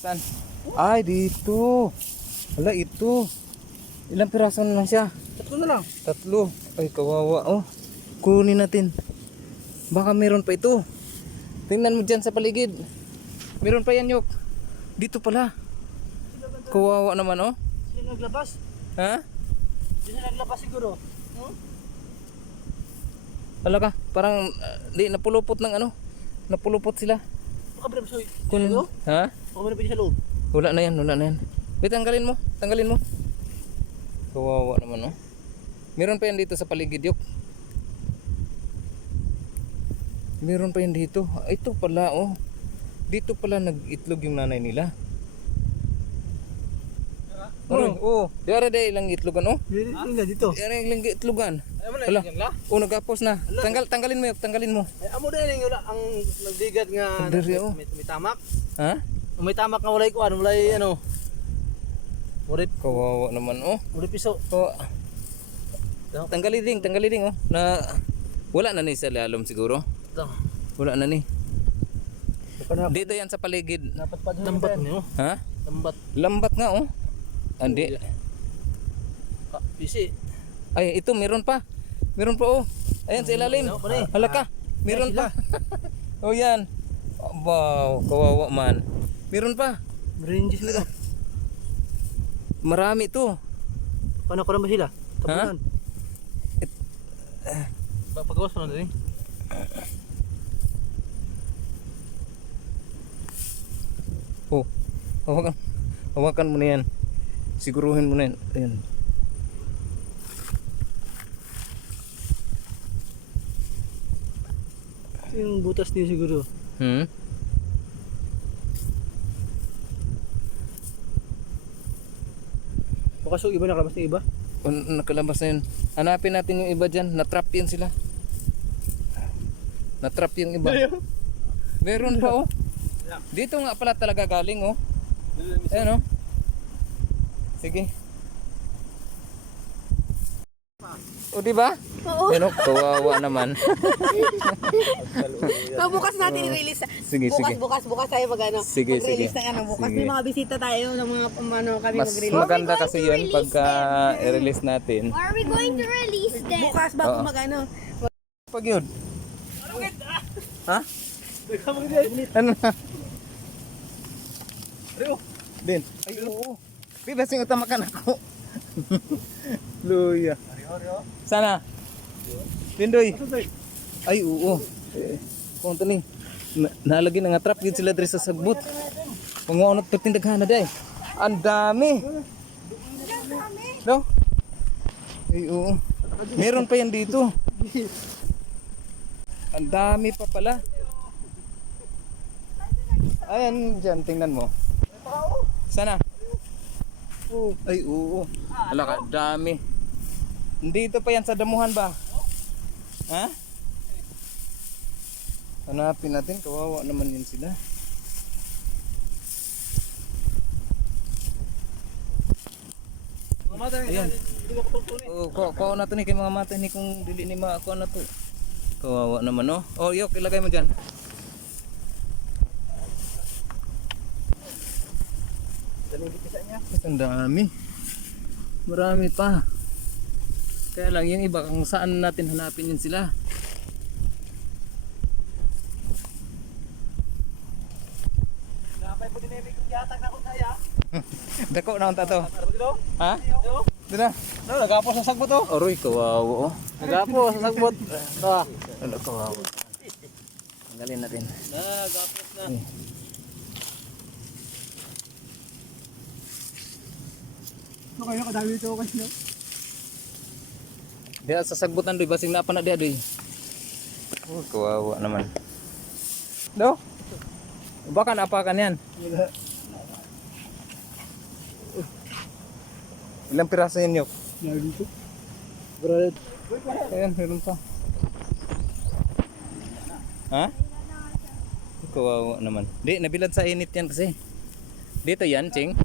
Saan? Ay, dito. Wala, ito. Ilang piraso na lang siya? Tatlo na lang. Tatlo. Ay, kawawa. Oh, kunin natin. Baka meron pa ito. Tingnan mo dyan sa paligid. Meron pa yan, Yok. Dito pala. Kawawa naman, oh. Sino naglabas? Ha? Sino naglabas siguro? Wala ka. Parang, di, napulupot ng ano. Napulupot sila. Makabrem soy. Kun, ha? Makabrem pwede sa loob. Wala na yan, wala na yan. Wait, tanggalin mo. Tanggalin mo. Kawawa naman, oh. Meron pa yan dito sa paligid, Yok. Meron pa yan dito. Ah, ito pala, oh. Dito pala nag-itlog yung nanay nila. Ano? Oh, diara day ilang itlogan, oh. Meron nga dito. Diara ilang itlogan. Ay mo na Wala. yung la. Oh, nagapos na. Tanggalin mo, Yok. Tanggalin mo. Ay amo din yung ang nagdigat nga Dari, oh. may tamak. Ha? May tamak nga walay kuan, walay ano. Murip, Kawawa naman, oh. murip piso. Oh. Tanggalin ding, oh. Na wala na ni sa lalom siguro. Ito. Wala na ni. Dapat Dito yan sa paligid. pa lambat niyo. Ha? Lambat. Lambat nga, oh. Andi. Pisi. Ay, ito meron pa. Meron pa, oh. Ayan sa ilalim. Hala ka. Meron pa. Oh, yan. Wow, kawawa man. Meron pa. Ranges nila. Marami to. Paano ko na ba sila? Ha? Tapunan. Pagawas mo na din. Oh. Hawakan mo na yan. Siguruhin mo na yan. Ayan. Ito yung butas niyo siguro. Hmm? Bukas yung iba nakalabas ng iba. Nakalabas na yun. Hanapin natin yung iba dyan. Natrap yan sila. Natrap yung iba. Meron pa, oh. Dito nga pala talaga galing, oh. Ayan, oh. Sige. O, diba? Oo. Ayan, oh. Kawawa naman. Bukas natin i-release. Sige, sige. Bukas tayo Sige, mag-release sige. ng ano. Bukas Sige. may mga bisita tayo ng mga kami Mas mag-release. maganda kasi yun pagka i-release natin. Are we going to release them? Bukas bago Oo. mag-ano. Pag yun. Ha? Ano na? Din. Ay, oo. Pibasing utamakan ako. Luya. Sana? Tindoy. Ay, oo. Kung ito ni. Nalagi na nga trap yun sila diri sa sagbot. Pangunot patindaghan na day. Ang dami. No? Ay, oo. Meron pa yan dito. Ang dami pa pala. Ayan dyan, tingnan mo. Sana? Ay, oo. Wala ka, dami. Dito pa yan sa damuhan ba? Ha? Hanapin natin, kawawa naman yun sila. Ayan. Kuha na to ni kay mga mata ni kung dili ni kuha na to. Kawawa naman, no? Oh, Yok, ilagay mo dyan. Ang dami. Marami pa. Kaya lang yung iba kung saan natin hanapin yun sila. Dako na unta to. Ha? Dito na. Nagapos sa sagbot oh. Aroy, kawawa, oh. Nagapos sa sagbot. Ito. Ano, kawawa. Tanggalin natin. Nagapos na. Ito kayo kadami ito kasi no. Diya sa sagbutan doy basing na pa na diya doy. Oh, kawawa naman. Do? Baka napakan yan. Ilang piraso yan, Yok? Dito. Brad. Ayan, meron pa. Ha? Kawawa naman. Di, nabilad sa init yan kasi. Dito yan, Ching.